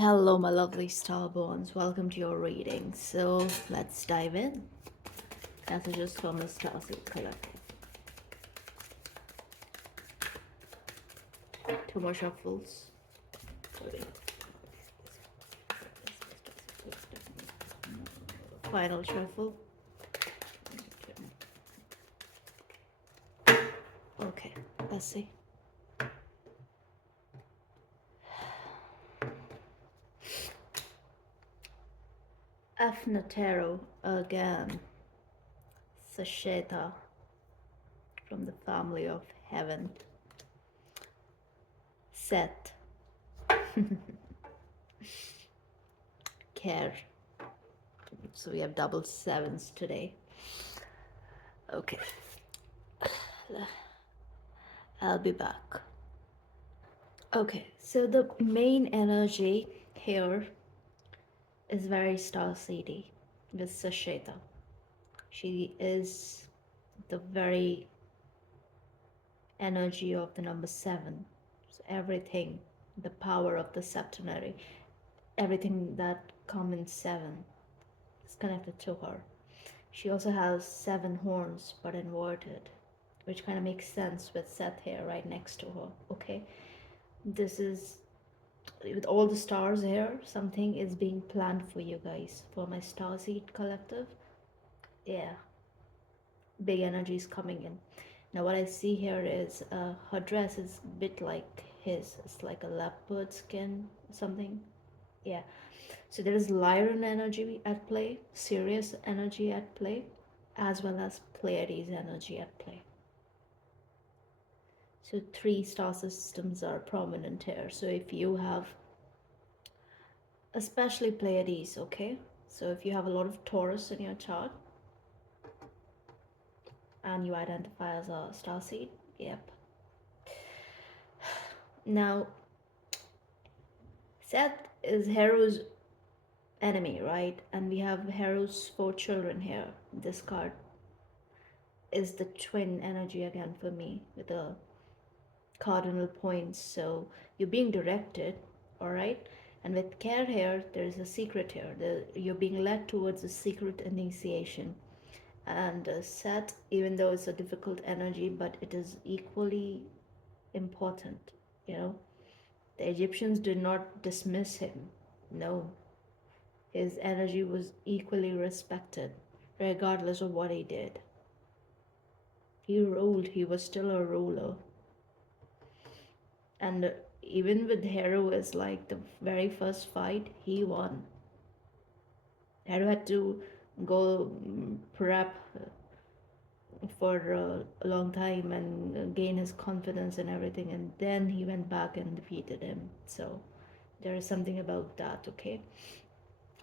Hello, my lovely starborns. Welcome to your reading. So let's dive in. Messages from the Starseed Collective. Two more shuffles. Final shuffle. Okay, let's see. Tarot again. Sasheta from the family of heaven. Set. Care. So we have double sevens today. Okay. I'll be back. Okay, so the main energy here is very star-seedy with Sasheta. She is the very energy of the number 7. So everything, the power of the septenary, everything that comes in 7 is connected to her. She also has 7 horns but inverted, which kind of makes sense with Seth here right next to her. Okay, this is with all the stars here, something is being planned for you guys, for my Starseed collective. Yeah, big energy is coming in. Now what I see here is her dress is a bit like his. It's like a leopard skin, something. Yeah. So there is Lyran energy at play, Sirius energy at play, as well as Pleiades energy at play. So 3 star systems are prominent here. So if you have, especially Pleiades, okay? So if you have a lot of Taurus in your chart and you identify as a starseed, yep. Now, Seth is Heru's enemy, right? And we have Heru's 4 children here. This card is the twin energy again for me with the cardinal points. So you're being directed, all right? And with care here, there's a secret here. You're being led towards a secret initiation. And Seth, even though it's a difficult energy, but it is equally important, you know? The Egyptians did not dismiss him. No, his energy was equally respected, regardless of what he did. He ruled, he was still a ruler. And even with Hero as like the very first fight, he won. Hero had to go prep for a long time and gain his confidence and everything, and then he went back and defeated him. So there is something about that, okay?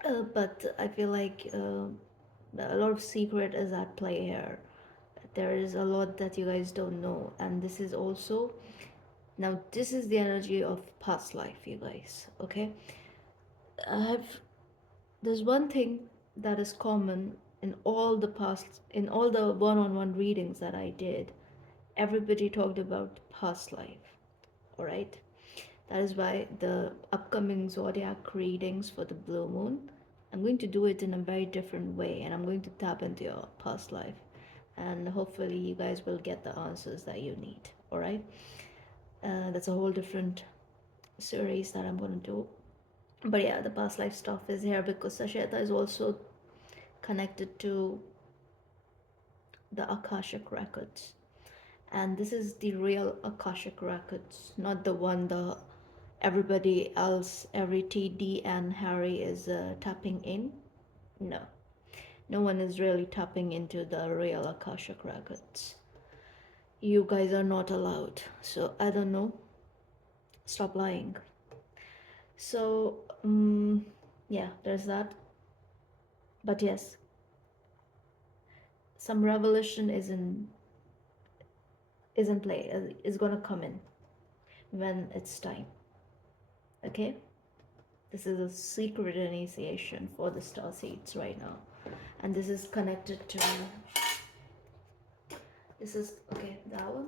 But I feel like a lot of secret is at play here. There is a lot that you guys don't know, and this is also, now this is the energy of past life, you guys, okay? I've There's one thing that is common in all the one-on-one readings that I did. Everybody talked about past life, all right? That is why the upcoming zodiac readings for the blue moon, I'm going to do it in a very different way, and I'm going to tap into your past life, and hopefully you guys will get the answers that you need, all right? That's a whole different series that I'm going to do. But yeah, the past life stuff is here because Sasheta is also connected to the Akashic records. And this is the real Akashic records, not the one the everybody else, every TD and Harry is tapping in. No, no one is really tapping into the real Akashic records. You guys are not allowed. So I don't know. Stop lying. So yeah, there's that. But yes, some revelation is in play, is gonna come in when it's time. Okay, this is a secret initiation for the star seeds right now, and this is connected to, this is okay, that one.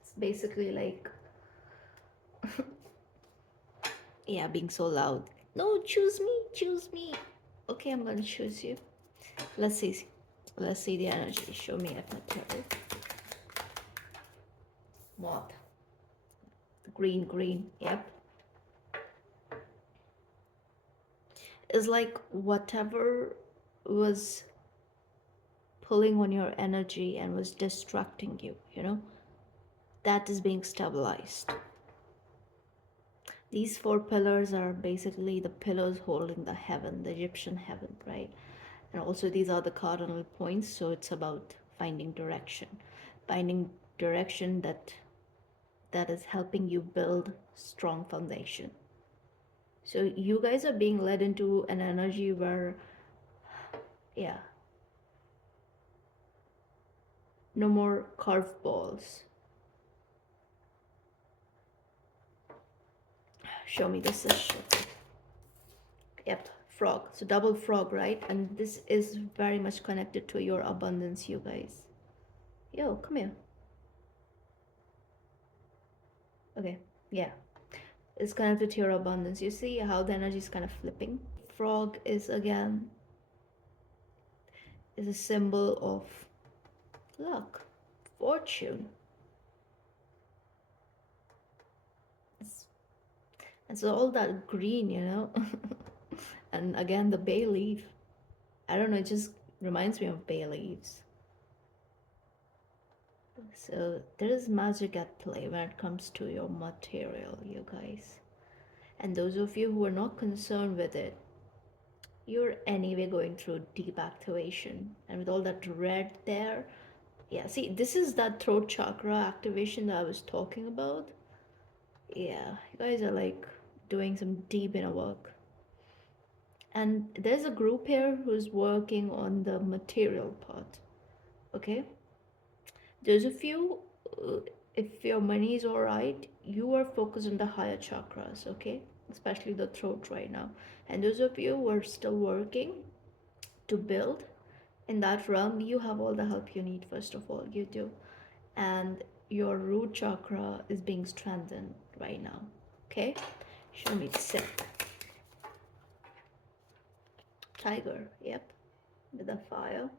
It's basically like Yeah, being so loud. No, choose me, choose me. Okay, I'm gonna choose you. Let's see. Let's see the energy. Show me at my table. Moth. Green, green. Yep. It's like whatever was pulling on your energy and was distracting you, that is being stabilized. These four pillars are basically the pillars holding the heaven, the Egyptian heaven, right? And also these are the cardinal points, so it's about finding direction that is helping you build strong foundation. So you guys are being led into an energy where, yeah, no more curveballs. Show me this is yep, frog. So double frog, right? And this is very much connected to your abundance, you guys. Yo, come here. Okay, yeah. It's connected to your abundance. You see how the energy is kind of flipping? Frog is again is a symbol of luck, fortune. It's, and so all that green. And again the bay leaf. I don't know, it just reminds me of bay leaves. So there is magic at play when it comes to your material, you guys. And those of you who are not concerned with it, you're anyway going through deep activation. And with all that red there, yeah, see, this is that throat chakra activation that I was talking about. Yeah, you guys are like doing some deep inner work. And there's a group here who's working on the material part. Okay? Those of you, uh, if your money is alright, you are focused on the higher chakras, okay? Especially the throat right now. And those of you who are still working to build in that realm, you have all the help you need, first of all, you do. And your root chakra is being strengthened right now, okay? Show me the sip. Tiger, yep. With the fire,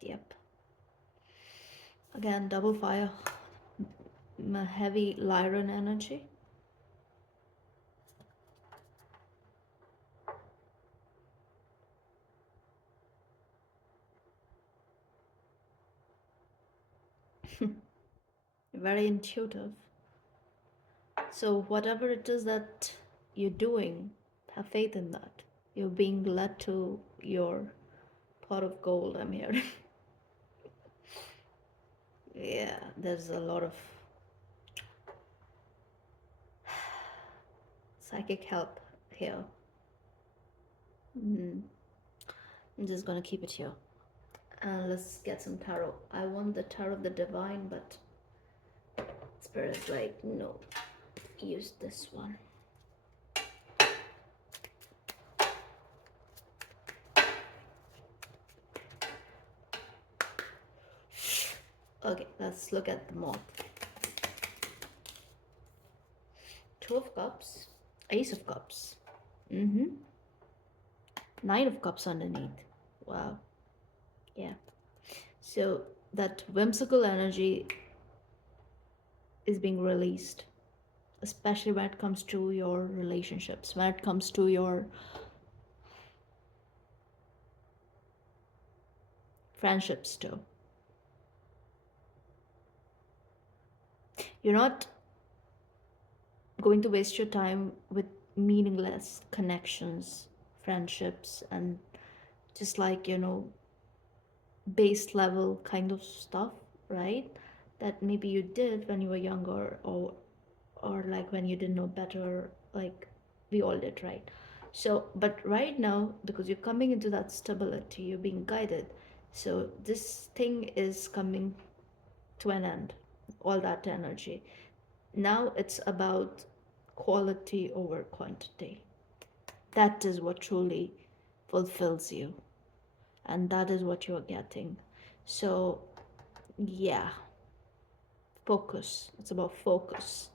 yep. Again, double fire, heavy Lyran energy. Very intuitive. So, whatever it is that you're doing, have faith in that. You're being led to your pot of gold, I'm hearing. Yeah, there's a lot of psychic help here. Mm. I'm just gonna keep it here. And let's get some tarot. I want the tarot of the divine, but Spirit's like, no, use this one. Okay, let's look at the moth. Two of Cups, Ace of Cups. Nine of Cups underneath. Wow. Yeah. So that whimsical energy is being released, especially when it comes to your relationships, when it comes to your friendships too. You're not going to waste your time with meaningless connections, friendships, and just like, base level kind of stuff, right? That maybe you did when you were younger, or like when you didn't know better, like we all did, right? So but right now, because you're coming into that stability, you're being guided, so this thing is coming to an end, all that energy. Now it's about quality over quantity. That is what truly fulfills you, and that is what you're getting. So yeah, focus. It's about focus.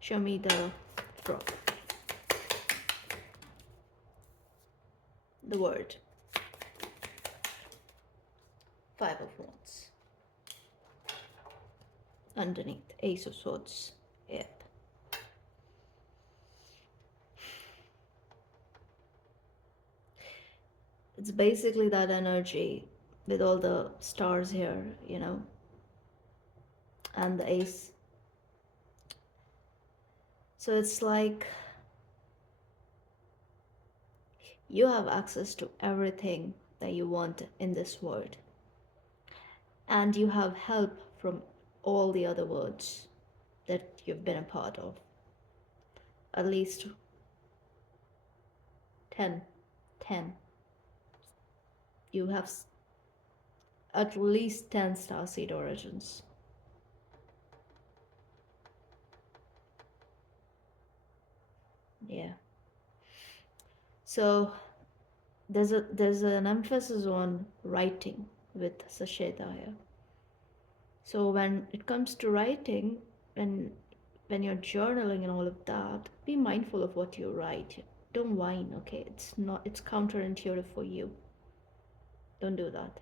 Show me the frog. the word. Five of Wands. Underneath, Ace of Swords. Yep. It's basically that energy with all the stars here, you know, and the ace. So it's like you have access to everything that you want in this world, and you have help from all the other worlds that you've been a part of. At least 10, 10. You have at least 10 starseed origins. Yeah. So there's an emphasis on writing with Sasheta here. So when it comes to writing, when when you're journaling and all of that, be mindful of what you write. Don't whine, okay? It's counterintuitive for you. Don't do that.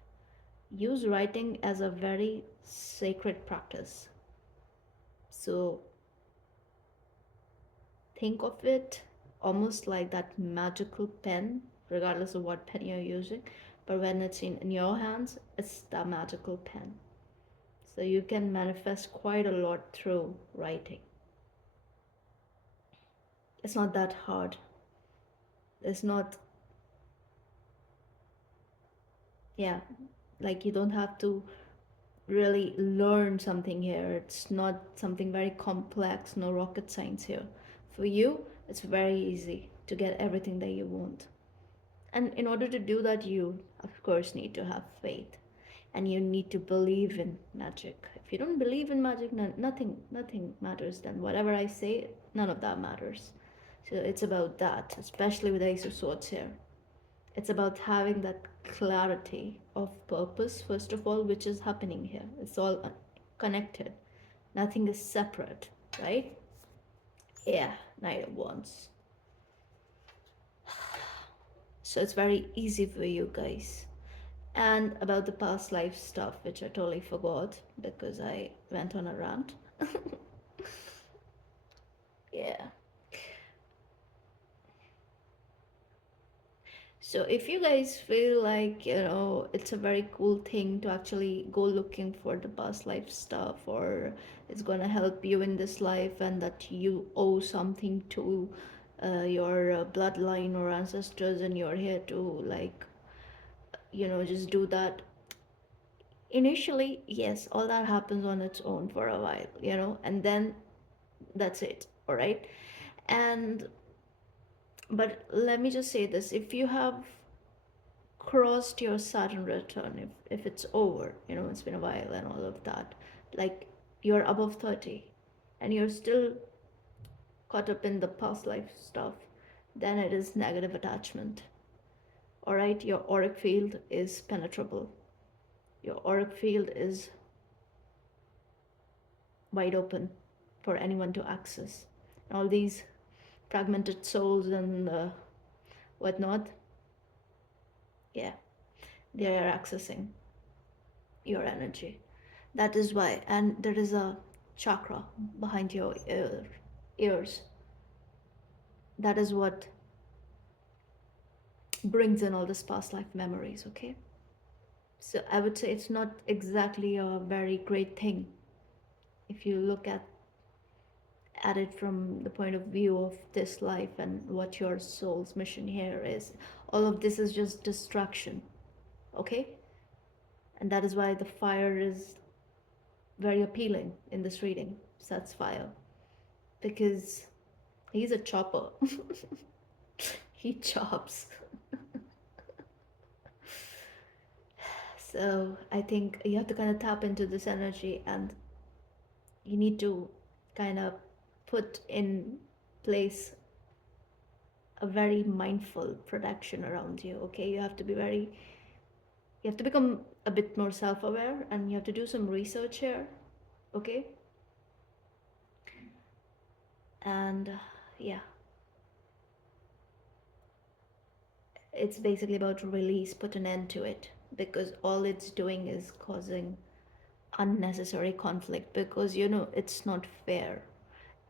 Use writing as a very sacred practice. So think of it almost like that magical pen, regardless of what pen you're using. But when it's in your hands, it's the magical pen. So you can manifest quite a lot through writing. It's not that hard. It's not, yeah, like you don't have to really learn something here. It's not something very complex, no rocket science here. For you, it's very easy to get everything that you want. And in order to do that, you, of course, need to have faith. And you need to believe in magic. If you don't believe in magic, nothing matters then. Whatever I say, none of that matters. So it's about that, especially with Ace of Swords here. It's about having that clarity of purpose, first of all, which is happening here. It's all connected, nothing is separate, right? Yeah, Knight of Wands. So it's very easy for you guys. And about the past life stuff, which I totally forgot because I went on a rant. Yeah. So if you guys feel like, you know, it's a very cool thing to actually go looking for the past life stuff, or it's gonna help you in this life, and that you owe something to your bloodline or ancestors, and you're here to, like, you know, just do that. Initially, yes, all that happens on its own for a while, you know, and then that's it, all right? And but let me just say this, if you have crossed your Saturn return, if it's over, you know, it's been a while and all of that, like you're above 30 and you're still caught up in the past life stuff, then it is negative attachment. All right, your auric field is penetrable. Your auric field is wide open for anyone to access. All these fragmented souls and whatnot, yeah, they are accessing your energy. That is why, and there is a chakra behind your ears. That is what brings in all this past life memories, okay? So I would say it's not exactly a very great thing if you look at it from the point of view of this life and what your soul's mission here is. All of this is just distraction, okay? And that is why the fire is very appealing in this reading. Seth's fire, because he's a chopper. He chops. So I think you have to kind of tap into this energy, and you need to kind of put in place a very mindful protection around you, okay? You have to become a bit more self-aware, and you have to do some research here, okay? And yeah, it's basically about release, put an end to it, because all it's doing is causing unnecessary conflict, because it's not fair.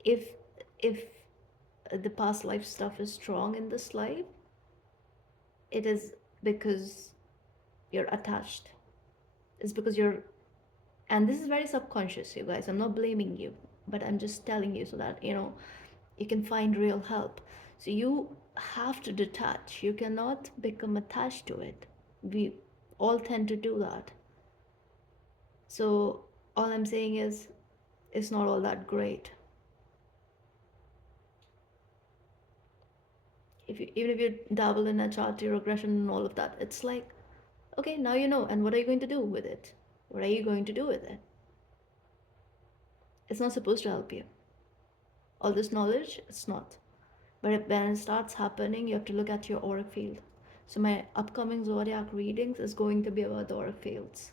If if the past life stuff is strong in this life, it is because you're attached. It's because you're, and this is very subconscious, you guys. I'm not blaming you, but I'm just telling you so that you can find real help. So you have to detach. You cannot become attached to it. We all tend to do that. So all I'm saying is, it's not all that great. Even if you dabble in a chart regression and all of that, it's like, okay, now you know, and what are you going to do with it? What are you going to do with it? It's not supposed to help you. All this knowledge, it's not. But when it starts happening, you have to look at your auric field. So my upcoming zodiac readings is going to be about the auric fields.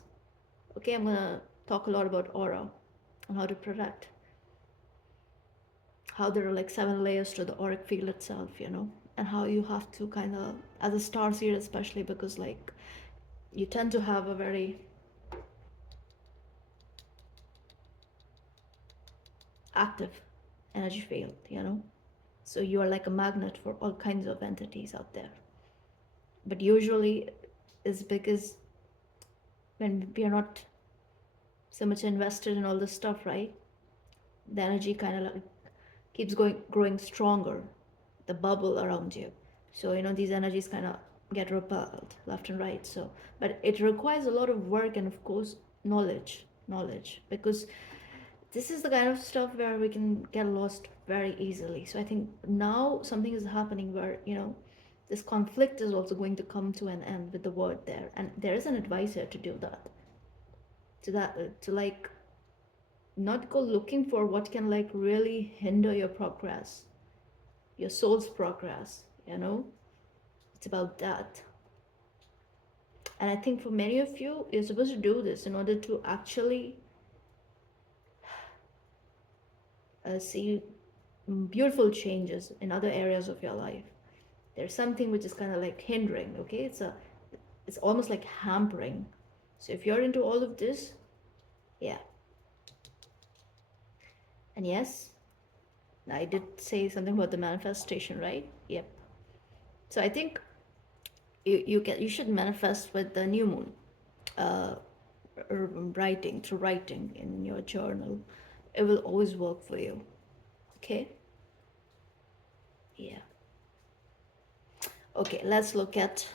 Okay, I'm gonna talk a lot about aura and how to protect. How there are like 7 layers to the auric field itself, and how you have to kind of, as a star seer especially, because like you tend to have a very active energy field, So you are like a magnet for all kinds of entities out there. But usually it's because when we are not so much invested in all this stuff, right? The energy kind of like keeps growing stronger, the bubble around you. So these energies kind of get repelled left and right. So, but it requires a lot of work and of course knowledge, because this is the kind of stuff where we can get lost very easily. So I think now something is happening where this conflict is also going to come to an end with the word there, and there is an advisor to do that, to like not go looking for what can like really hinder your progress, your soul's progress. It's about that. And I think for many of you, you're supposed to do this in order to actually see beautiful changes in other areas of your life. There's something which is kind of like hindering, okay? It's almost like hampering. So if you're into all of this, yeah. And yes, I did say something about the manifestation, right? Yep. So I think you should manifest with the new moon, uh, through writing in your journal. It will always work for you. Okay. Yeah. Okay. Let's look at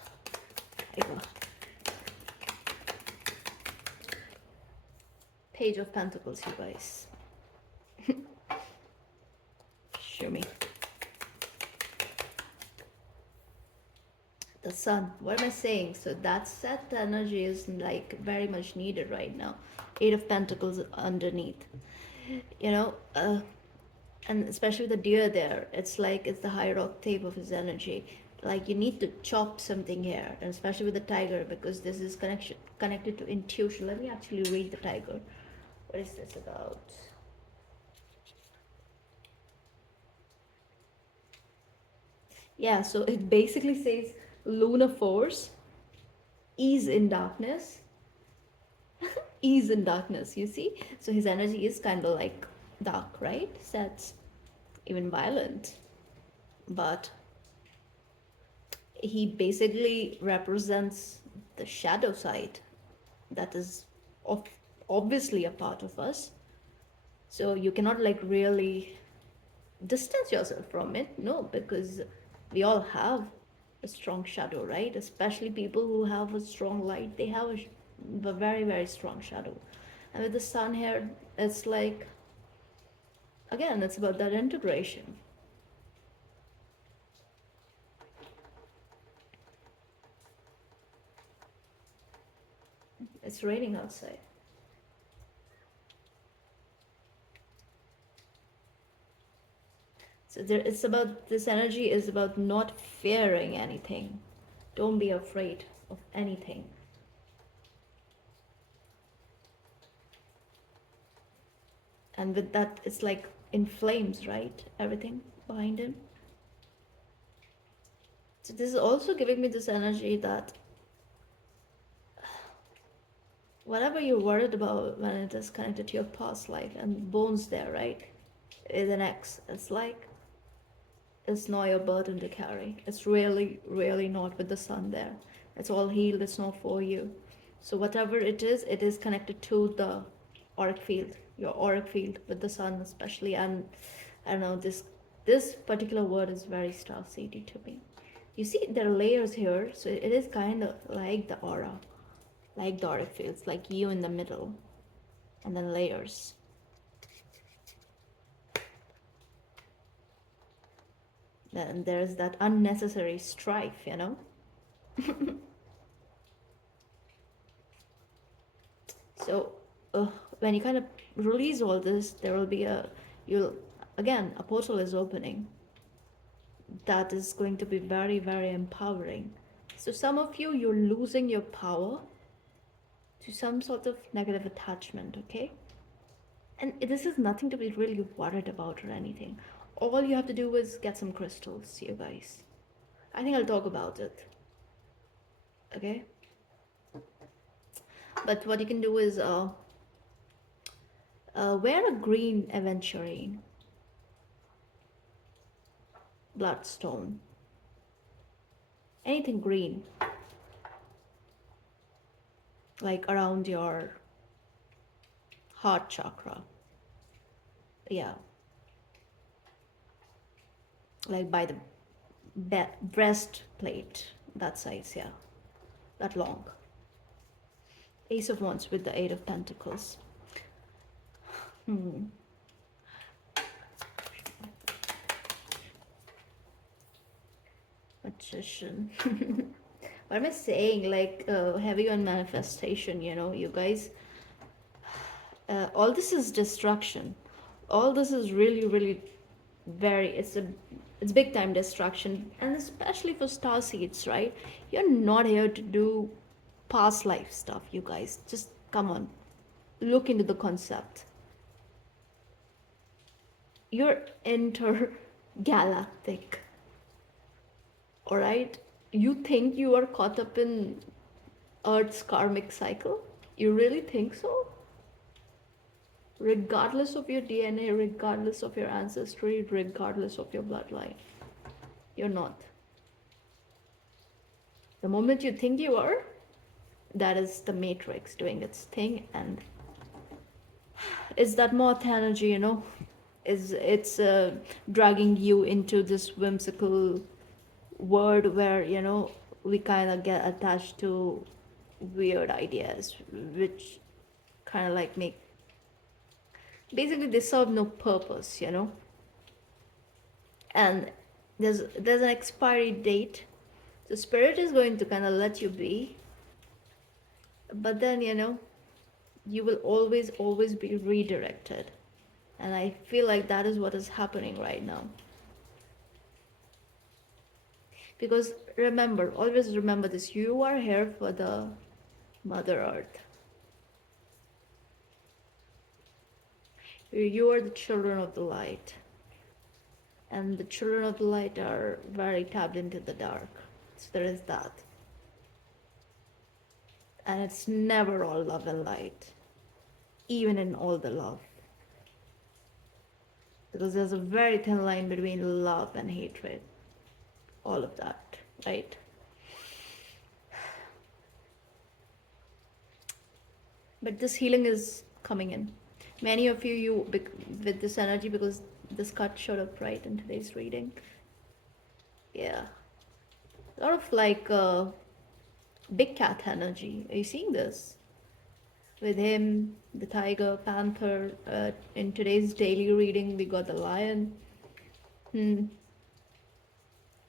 Page of Pentacles, you guys. Show me. The sun. What am I saying? So that set energy is like very much needed right now. 8 of Pentacles underneath. And especially the deer there, it's like it's the higher octave of his energy. Like you need to chop something here, and especially with the tiger, because this is connected to intuition. Let me actually read the tiger. What is this about? Yeah, so it basically says lunar force, ease in darkness, ease in darkness, you see? So his energy is kind of like dark, right? So that's even violent. But he basically represents the shadow side that is obviously a part of us. So you cannot like really distance yourself from it, no, because we all have a strong shadow, right? Especially people who have a strong light, they have a very, very strong shadow. And with the sun here, it's like, again, it's about that integration. It's raining outside. So it's about, this energy is about not fearing anything. Don't be afraid of anything. And with that, it's like in flames, right? Everything behind him. So this is also giving me this energy that whatever you're worried about when it is connected to your past life, and bones there, right? Is an X. It's like it's not your burden to carry. It's really, really not with the sun there. It's all healed. It's not for you. So whatever it is connected to the auric field, your auric field with the sun especially. And I don't know, this particular word is very star seedy to me. You see, there are layers here, so it is kind of like the aura, like the auric fields, like you in the middle, and then layers. Then there's that unnecessary strife, you know. So when you kind of release all this, there will be you'll again, a portal is opening that is going to be very, very empowering. So some of you, you're losing your power to some sort of negative attachment, okay? And this is nothing to be really worried about or anything. All you have to do is get some crystals, you guys. I think I'll talk about it, okay? But what you can do is wear a green aventurine bloodstone, anything green, like around your heart chakra. Yeah, like by the breastplate, that size, yeah, that long. Ace of Wands with the Eight of Pentacles. Magician. What am I saying? Like heavy on manifestation, you know, you guys. All this is destruction. All this is really, really very. It's big time destruction, and especially for star seeds, right? You're not here to do past life stuff, you guys. Just come on, look into the concept. You're intergalactic. All right, you think you are caught up in Earth's karmic cycle? You really think so? Regardless of your DNA, regardless of your ancestry, regardless of your bloodline, you're not. The moment you think you are, that is the matrix doing its thing, and it's that moth energy, you know. It's dragging you into this whimsical world where, you know, we kind of get attached to weird ideas which kind of like make, basically they serve no purpose, you know. And there's an expiry date. The spirit is going to kind of let you be, but then, you know, you will always be redirected. And I feel like that is what is happening right now. Because remember, always remember this, you are here for the Mother Earth. You are the children of the light. And the children of the light are very tapped into the dark. So there is that. And it's never all love and light, even in all the love. Because there's a very thin line between love and hatred. All of that, right? But this healing is coming in. Many of you with this energy, because this card showed up right in today's reading. Yeah. A lot of like big cat energy. Are you seeing this? With him, the tiger, panther. In today's daily reading, we got the lion. And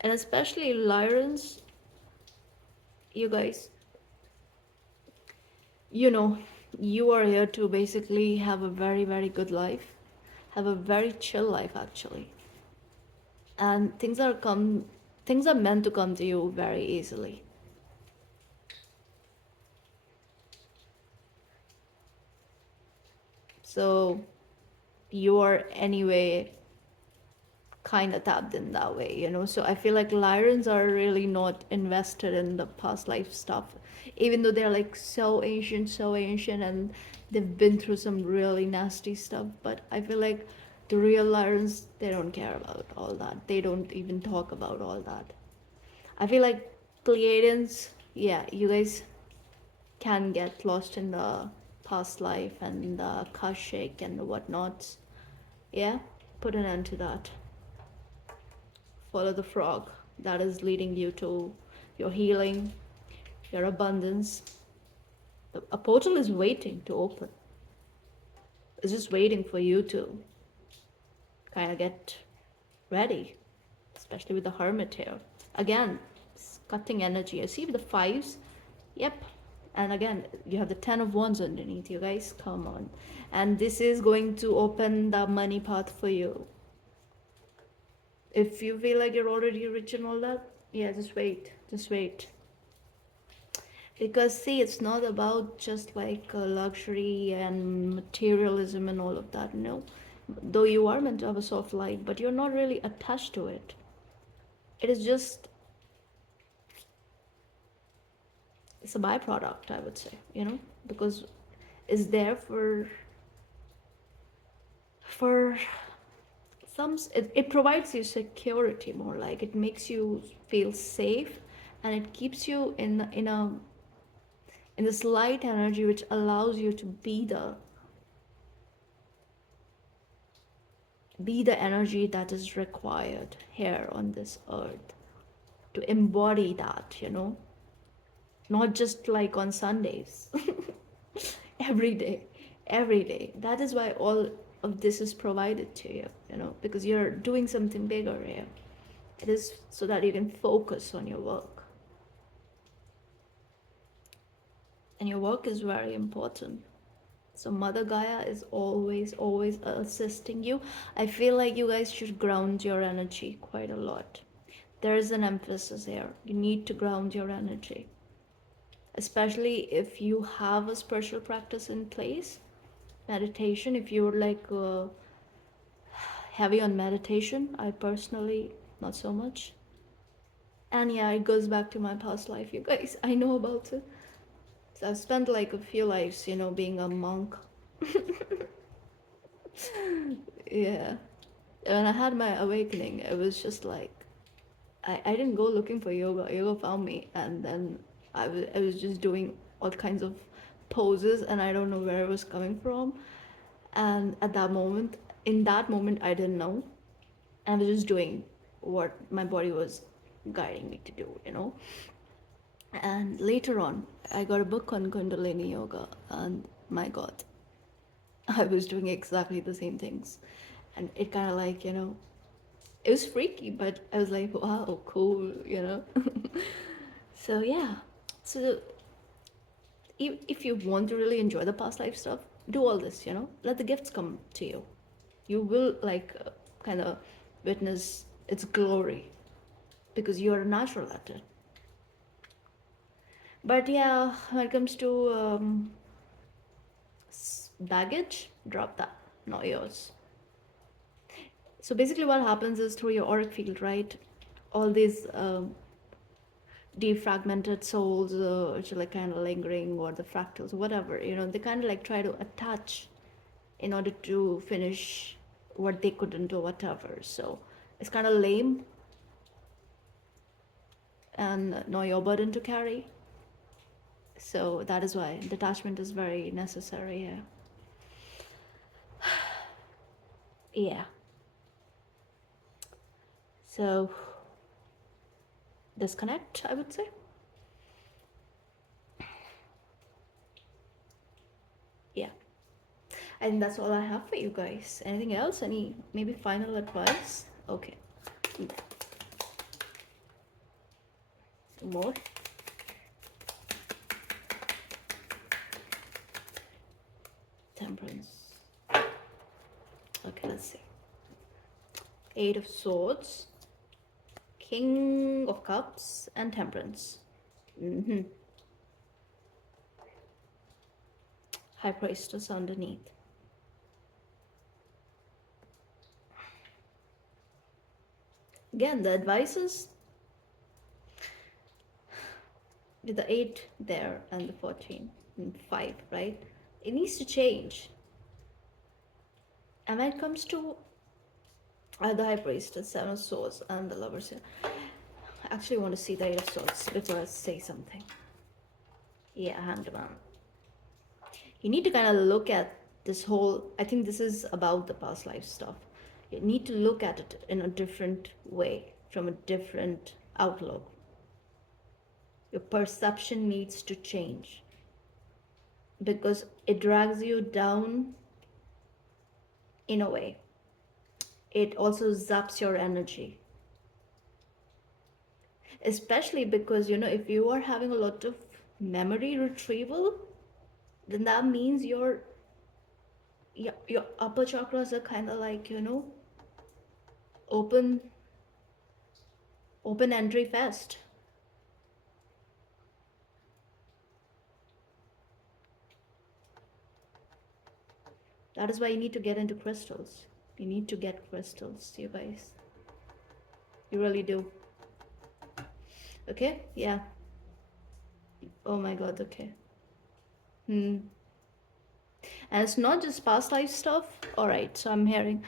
especially lions, you guys, you know, you are here to basically have a very, very good life, have a very chill life actually. And things are meant to come to you very easily. So you are anyway kind of tapped in that way, you know. So I feel like Lyrans are really not invested in the past life stuff, even though they're like so ancient, and they've been through some really nasty stuff. But I feel like the real Lyrans, they don't care about all that. They don't even talk about all that. I feel like Pleiadians, yeah, you guys can get lost in the past life and the Akashic and whatnot. Yeah, put an end to that. Follow the frog. That is leading you to your healing, your abundance. A portal is waiting to open. It's just waiting for you to kind of get ready, especially with the hermit here. Again, it's cutting energy. I see with the fives. Yep. And again, you have the 10 of wands underneath you guys. Come on. And this is going to open the money path for you. If you feel like you're already rich and all that, yeah, just wait. Just wait. Because see, it's not about just like luxury and materialism and all of that. No, though you are meant to have a soft life, but you're not really attached to it. It is just, it's a byproduct, I would say, you know, because it's there for some, it provides you security, more like it makes you feel safe, and it keeps you in this light energy, which allows you to be the energy that is required here on this earth, to embody that, you know, not just like on Sundays. every day, every day. That is why all of this is provided to you, you know, because you're doing something bigger here. It is so that you can focus on your work, and your work is very important. So Mother Gaia is always assisting you. I feel like you guys should ground your energy quite a lot. There is an emphasis here. You need to ground your energy, especially if you have a spiritual practice in place, meditation. If you're like heavy on meditation, I personally not so much. And yeah, it goes back to my past life, you guys. I know about it. So I've spent like a few lives, you know, being a monk. Yeah. When I had my awakening, it was just like I didn't go looking for yoga. Yoga found me, and then I was just doing all kinds of poses, and I don't know where it was coming from. And at that moment, in that moment, I didn't know. I was just doing what my body was guiding me to do, you know. And later on, I got a book on Kundalini Yoga, and my God, I was doing exactly the same things. And it kind of like, you know, it was freaky, but I was like, wow, cool, you know. So yeah, so if you want to really enjoy the past life stuff, do all this, you know, let the gifts come to you. You will like kind of witness its glory because you are natural at it. But yeah, when it comes to baggage, drop that, not yours. So basically what happens is through your auric field, right, all these defragmented souls, which are like kind of lingering, or the fractals, whatever, you know, they kind of like try to attach in order to finish what they couldn't or whatever. So it's kind of lame and not your burden to carry. So that is why detachment is very necessary here. Yeah. So disconnect, I would say. Yeah. I think that's all I have for you guys. Anything else? Any maybe final advice? Okay. More. Temperance. Okay, let's see. Eight of Swords, King of Cups, and Temperance. High Priestess underneath. Again, the advice is with the 8 there and the 14 and 5, right? It needs to change. And when it comes to the High Priestess, Seven of Swords, and the Lovers here, I actually want to see the Eight of Swords before I say something. Yeah, Hanged Man. You need to kind of look at this whole, I think this is about the past life stuff. You need to look at it in a different way, from a different outlook. Your perception needs to change because it drags you down in a way. It also zaps your energy, especially because, you know, if you are having a lot of memory retrieval, then that means your upper chakras are kind of like, you know, open open entry fest. That is why you need to get into crystals. You need to get crystals, you guys. You really do. Okay? Yeah. Oh my god, okay. Hmm. And it's not just past life stuff. Alright, so I'm hearing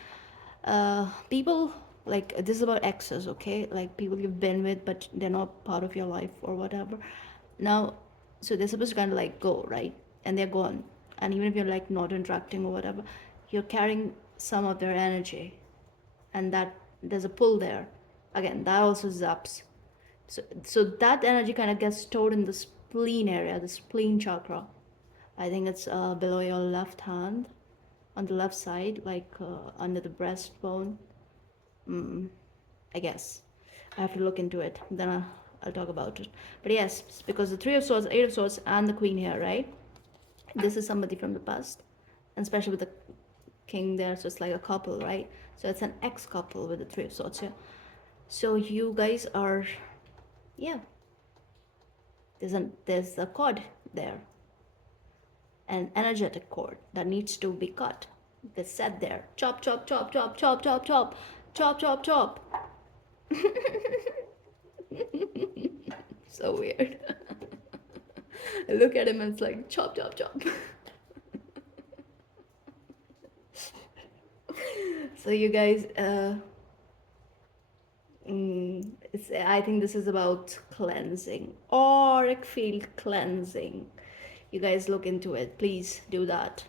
people, like, this is about exes, okay? Like people you've been with but they're not part of your life or whatever. Now, so they're supposed to kind of like go, right? And they're gone. And even if you're like not interacting or whatever, you're carrying some of their energy. And that there's a pull there. Again, that also zaps. So that energy kind of gets stored in the spleen area, the spleen chakra. I think it's below your left hand, on the left side, like under the breastbone. I guess I have to look into it. Then I'll talk about it. But yes, because the Three of Swords, Eight of Swords, and the Queen here, right? This is somebody from the past, and especially with the King there, so it's like a couple, right? So it's an ex-couple with the Three of Swords here. So you guys are, yeah. There's a cord there, an energetic cord that needs to be cut. It's set there. Chop, chop, chop, chop, chop, chop, chop, chop, chop, chop. So weird. I look at him and it's like chop, chop, chop. So you guys, I think this is about cleansing, auric field cleansing. You guys look into it, please do that.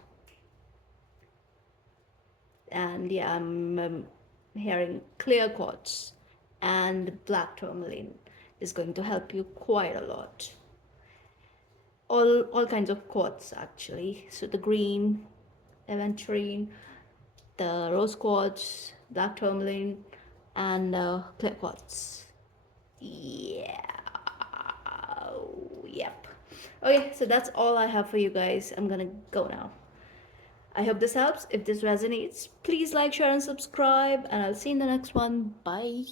And yeah, I'm hearing clear quartz and black tourmaline is going to help you quite a lot. All kinds of quartz actually. So the green, aventurine, the rose quartz, black tourmaline, and clear quartz. Yeah. Yep. Okay, so that's all I have for you guys. I'm gonna go now. I hope this helps. If this resonates, please like, share, and subscribe, and I'll see you in the next one. Bye.